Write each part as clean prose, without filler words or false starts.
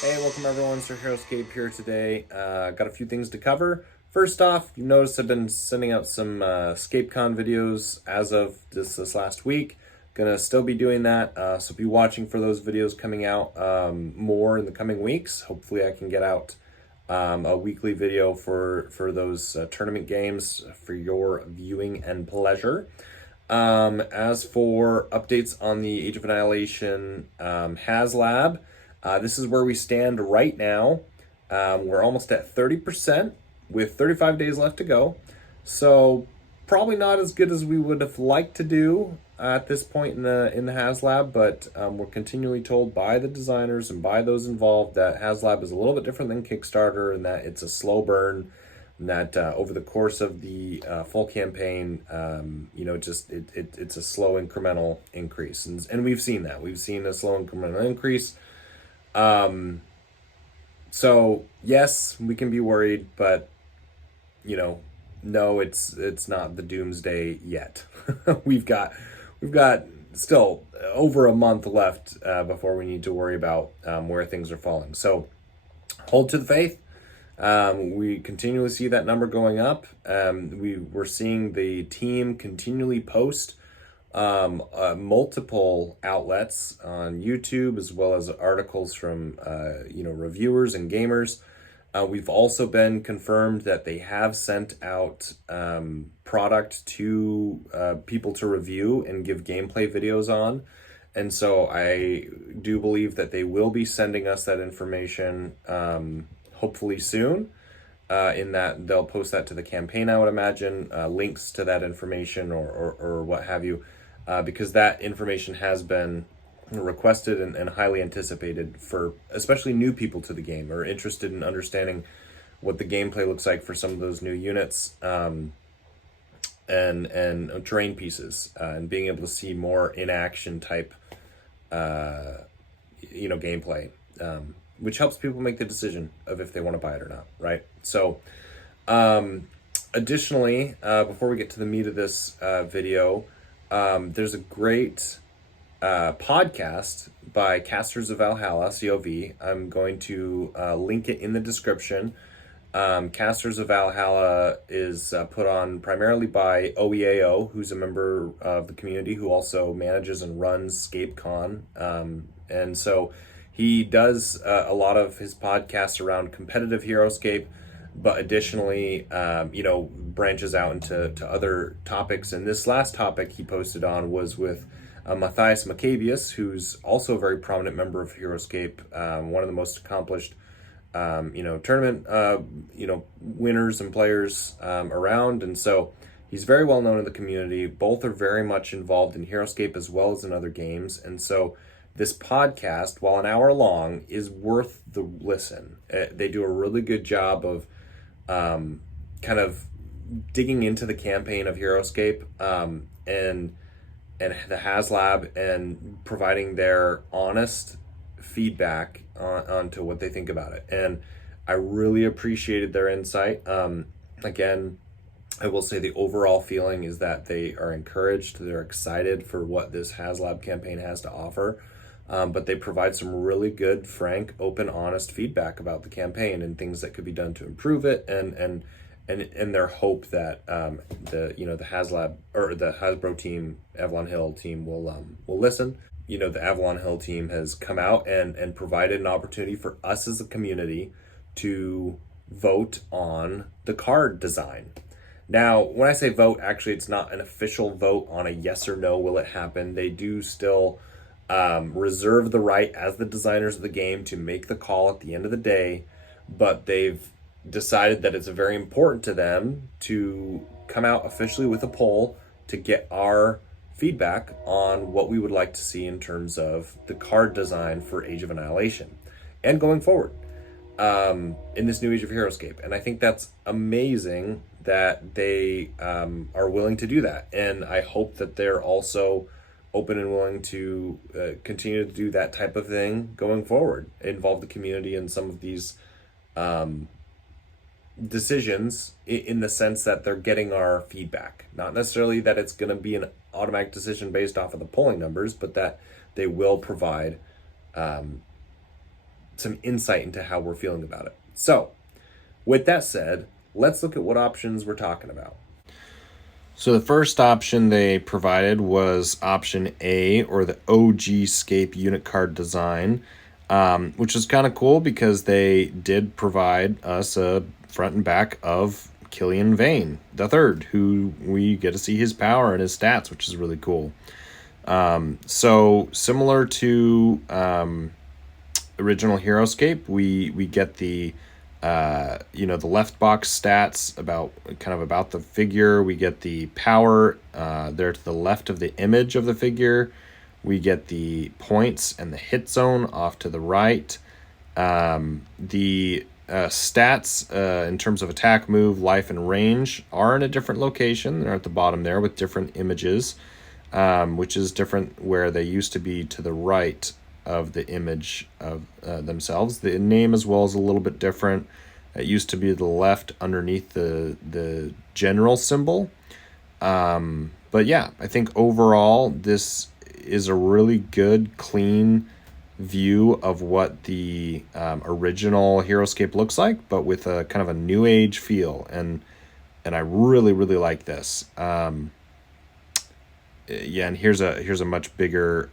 Hey, welcome everyone. Sir Heroscape here today. Got a few things to cover. First off, you notice I've been sending out some ScapeCon videos as of this last week. Gonna still be doing that, so be watching for those videos coming out more in the coming weeks. Hopefully, I can get out a weekly video for those tournament games for your viewing and pleasure. As for updates on the Age of Annihilation HasLab, this is where we stand right now. We're almost at 30% with 35 days left to go. So probably not as good as we would have liked to do at this point in the HasLab, but we're continually told by the designers and by those involved that HasLab is a little bit different than Kickstarter and that it's a slow burn, and that over the course of the full campaign, it's a slow incremental increase, and we've seen that. We've seen a slow incremental increase. So yes, we can be worried, but no, it's not the doomsday yet. we've got still over a month left before we need to worry about where things are falling. So hold to the faith. We continually see that number going up. We're seeing the team continually post multiple outlets on YouTube, as well as articles from reviewers and gamers. We've also been confirmed that they have sent out product to people to review and give gameplay videos on. And so I do believe that they will be sending us that information hopefully soon. In that they'll post that to the campaign, I would imagine, links to that information or what have you, because that information has been requested and highly anticipated for especially new people to the game or interested in understanding what the gameplay looks like for some of those new units and terrain pieces, and being able to see more in action type gameplay, which helps people make the decision of if they want to buy it or not, right? So additionally, before we get to the meat of this video, there's a great podcast by Casters of Valhalla, COV. I'm going to link it in the description. Casters of Valhalla is put on primarily by OEAO, who's a member of the community who also manages and runs ScapeCon. And so he does a lot of his podcasts around competitive Heroscape, but additionally, branches out into other topics. And this last topic he posted on was with Matthias Maccabeus, who's also a very prominent member of Heroscape, one of the most accomplished, tournament, winners and players around. And so he's very well known in the community. Both are very much involved in Heroscape as well as in other games. And so this podcast, while an hour long, is worth the listen. They do a really good job of kind of digging into the campaign of Heroscape and the HasLab, and providing their honest feedback onto what they think about it. And I really appreciated their insight. Again, I will say the overall feeling is that they are encouraged, they're excited for what this HasLab campaign has to offer. But they provide some really good, frank, open, honest feedback about the campaign and things that could be done to improve it, and their hope that the HasLab or the Hasbro team, Avalon Hill team will listen. The Avalon Hill team has come out and provided an opportunity for us as a community to vote on the card design. Now, when I say vote, actually, it's not an official vote on a yes or no will it happen. They do still reserve the right as the designers of the game to make the call at the end of the day, but they've decided that it's very important to them to come out officially with a poll to get our feedback on what we would like to see in terms of the card design for Age of Annihilation and going forward in this new Age of Heroscape. And I think that's amazing that they are willing to do that, and I hope that they're also open and willing to continue to do that type of thing going forward, involve the community in some of these decisions, in the sense that they're getting our feedback. Not necessarily that it's going to be an automatic decision based off of the polling numbers, but that they will provide some insight into how we're feeling about it. So, with that said, let's look at what options we're talking about. So the first option they provided was option A, or the OG-scape unit card design, which is kind of cool because they did provide us a front and back of Killian Vane the Third, who we get to see his power and his stats, which is really cool. So similar to original Heroscape, we get the the left box stats about the figure. We get the power there to the left of the image of the figure. We get the points and the hit zone off to the right. The stats in terms of attack, move, life, and range are in a different location. They're at the bottom there with different images, which is different where they used to be to the right of the image of themselves. The name as well is a little bit different. It used to be to the left underneath the general symbol. But yeah, I think overall this is a really good, clean view of what the original Heroscape looks like, but with a kind of a new age feel, and I really like this. And here's a much bigger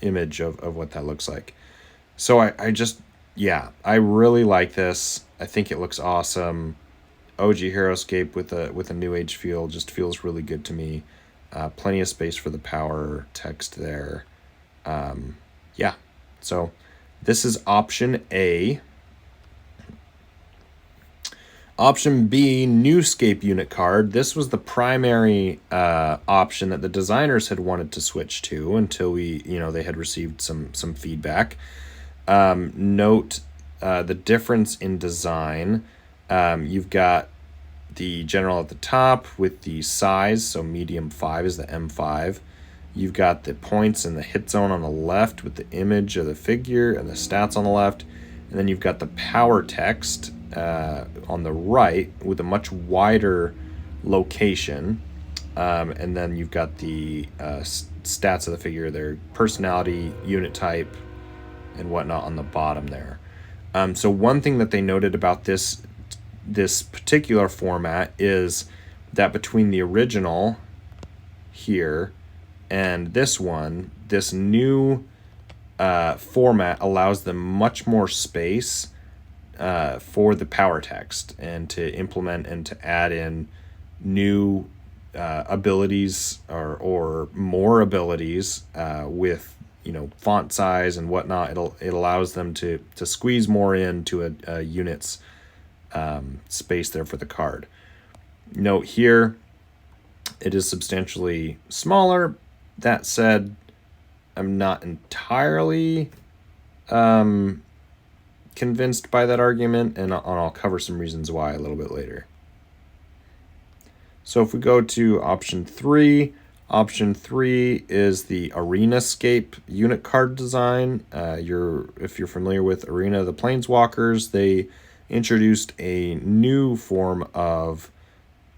image of what that looks like. So I really like this. I think it looks awesome. OG Heroscape with a new age feel just feels really good to me. Plenty of space for the power text there. So this is option A. Option B, Newscape unit card. This was the primary option that the designers had wanted to switch to until they had received some feedback. Note the difference in design. You've got the general at the top with the size, so medium 5 is the M5. You've got the points and the hit zone on the left with the image of the figure and the stats on the left. And then you've got the power text on the right with a much wider location. And then you've got the stats of the figure, their personality, unit type, and whatnot on the bottom there. So one thing that they noted about this particular format is that between the original here and this one, this new format allows them much more space for the power text and to implement and to add in new abilities or more abilities with font size and whatnot. It allows them to squeeze more into a unit's space there for the card. Note here, it is substantially smaller. That said, I'm not entirely convinced by that argument, and I'll cover some reasons why a little bit later. So if we go to option 3 is the Arenascape unit card design. If you're familiar with Arena of the Planeswalkers, they introduced a new form of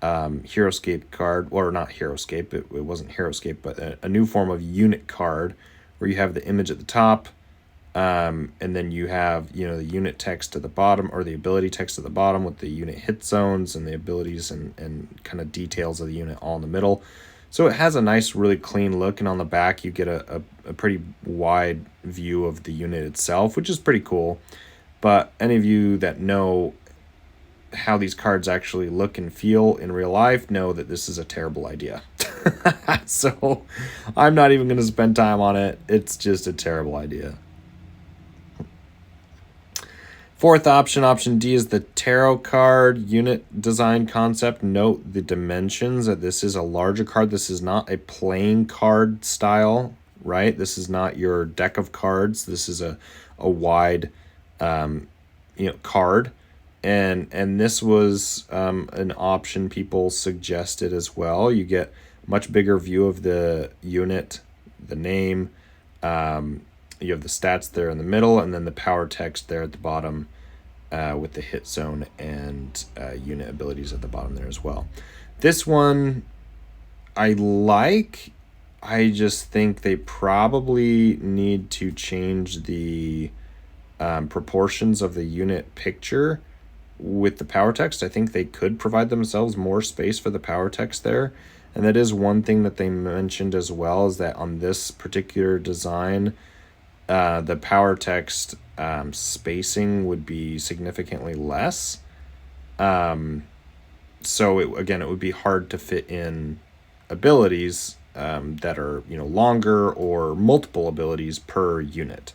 Heroscape card, or not Heroscape, it wasn't Heroscape, but a new form of unit card where you have the image at the top, and then you have the unit text at the bottom, or the ability text at the bottom with the unit hit zones and the abilities and kind of details of the unit all in the middle. So it has a nice, really clean look, and on the back you get a pretty wide view of the unit itself, which is pretty cool. But any of you that know how these cards actually look and feel in real life know that this is a terrible idea. So I'm not even going to spend time on it. It's just a terrible idea. Fourth option, option D, is the tarot card unit design concept. Note the dimensions, that this is a larger card. This is not a playing card style, right? This is not your deck of cards. This is a wide card. And this was an option people suggested as well. You get much bigger view of the unit, the name. You have the stats there in the middle, and then the power text there at the bottom with the hit zone and unit abilities at the bottom there as well. This one I like. I just think they probably need to change the proportions of the unit picture with the power text. I think they could provide themselves more space for the power text there. And that is one thing that they mentioned as well, is that on this particular design, the power text spacing would be significantly less. So it would be hard to fit in abilities that are longer, or multiple abilities per unit.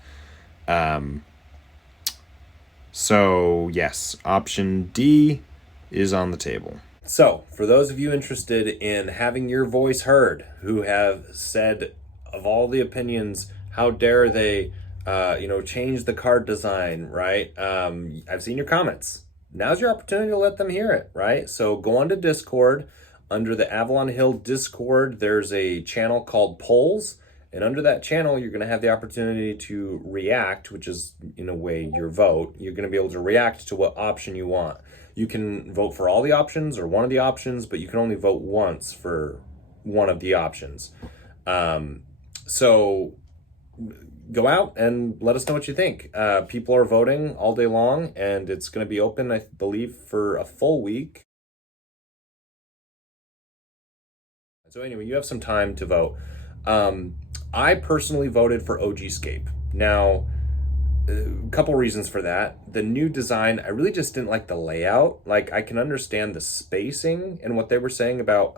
So yes, option D is on the table. So, for those of you interested in having your voice heard, who have said, of all the opinions, how dare they, change the card design, right? I've seen your comments. Now's your opportunity to let them hear it, right? So go on to Discord. Under the Avalon Hill Discord, there's a channel called Polls. And under that channel, you're going to have the opportunity to react, which is, in a way, your vote. You're going to be able to react to what option you want. You can vote for all the options or one of the options, but you can only vote once for one of the options. So go out and let us know what you think. People are voting all day long, and it's going to be open, I believe, for a full week. So anyway, you have some time to vote. I personally voted for OGscape. Now, a couple reasons for that. The new design, I really just didn't like the layout. Like, I can understand the spacing and what they were saying about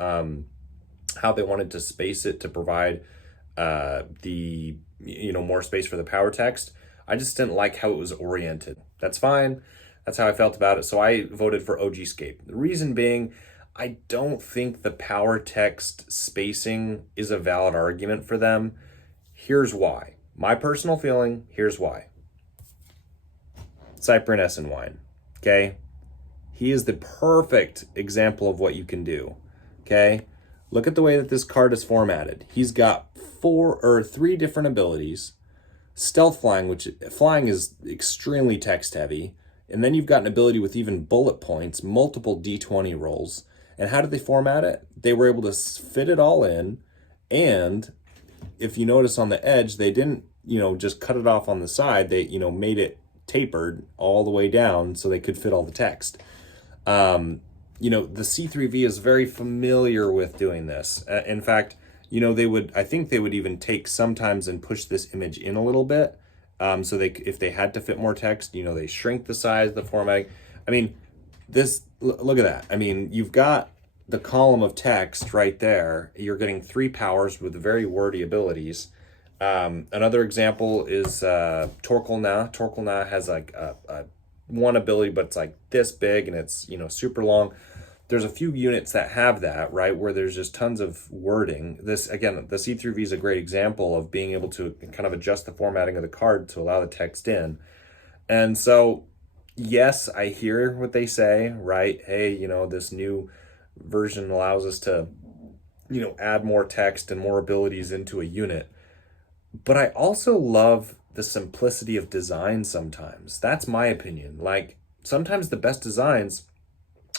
how they wanted to space it to provide the more space for the power text. I just didn't like how it was oriented. That's fine. That's how I felt about it. So I voted for OGscape. The reason being, I don't think the power text spacing is a valid argument for them. Here's why. My personal feeling, here's why. Cyprian Essenwine, okay? He is the perfect example of what you can do, okay? Look at the way that this card is formatted. He's got 3 different abilities. Stealth flying, which flying is extremely text heavy. And then you've got an ability with even bullet points, multiple D20 rolls. And how did they format it? They were able to fit it all in. And if you notice on the edge, they didn't, just cut it off on the side. They, made it tapered all the way down so they could fit all the text. The C3V is very familiar with doing this. In fact, I think they would even take sometimes and push this image in a little bit. So if they had to fit more text, they shrink the size, the formatting. I mean, look at that. I mean, you've got the column of text right there. You're getting 3 powers with very wordy abilities. Another example is Torkelna. Torkelna has like a one ability, but it's like this big and it's, super long. There's a few units that have that, right, where there's just tons of wording. This, again, the C3V is a great example of being able to kind of adjust the formatting of the card to allow the text in. And so, yes, I hear what they say, right? Hey, this new version allows us to, add more text and more abilities into a unit. But I also love the simplicity of design sometimes. That's my opinion. Like, sometimes the best designs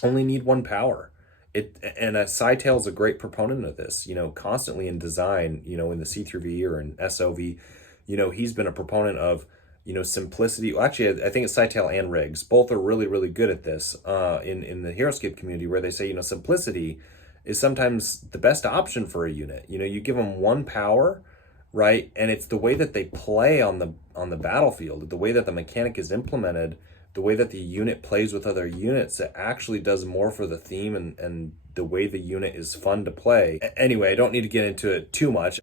only need 1 power. And a Cytail is a great proponent of this, constantly in design, in the C3V or in SOV, he's been a proponent of, simplicity. Well, actually, I think it's Cytail and Riggs. Both are really, really good at this in the Heroscape community, where they say, simplicity is sometimes the best option for a unit. You give them 1 power, right? And it's the way that they play on the battlefield, the way that the mechanic is implemented, the way that the unit plays with other units, that actually does more for the theme and the way the unit is fun to play. Anyway, I don't need to get into it too much,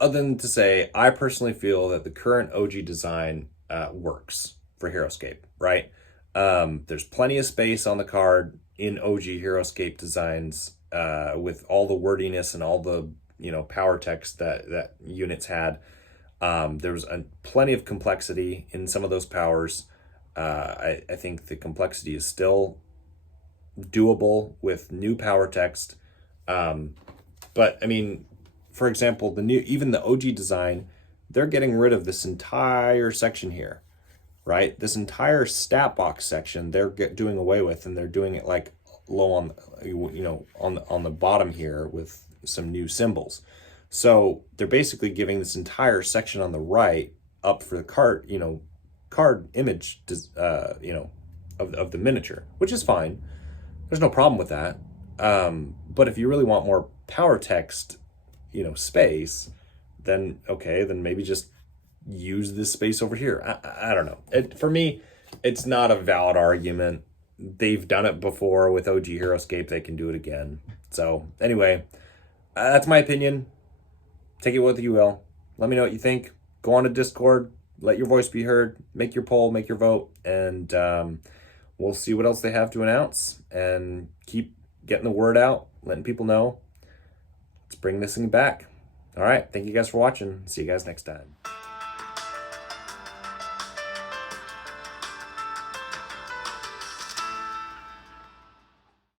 other than to say, I personally feel that the current OG design works for Heroscape, right? There's plenty of space on the card in OG Heroscape designs with all the wordiness and all the power text that units had. There was plenty of complexity in some of those powers. I think the complexity is still doable with new power text. But I mean, for example, even the OG design, they're getting rid of this entire section here, right? This entire stat box section they're doing away with, and they're doing it like low on, on the bottom here with some new symbols. So they're basically giving this entire section on the right up for the cart, card image, of the miniature, which is fine. There's no problem with that. But if you really want more power text, space, then okay, then maybe just use this space over here. I don't know. For me, it's not a valid argument. They've done it before with OG Heroscape. They can do it again. So anyway, that's my opinion. Take it what you will. Let me know what you think. Go on to Discord. Let your voice be heard. Make your poll. Make your vote. And we'll see what else they have to announce. And keep getting the word out. Letting people know. Let's bring this thing back. All right. Thank you guys for watching. See you guys next time.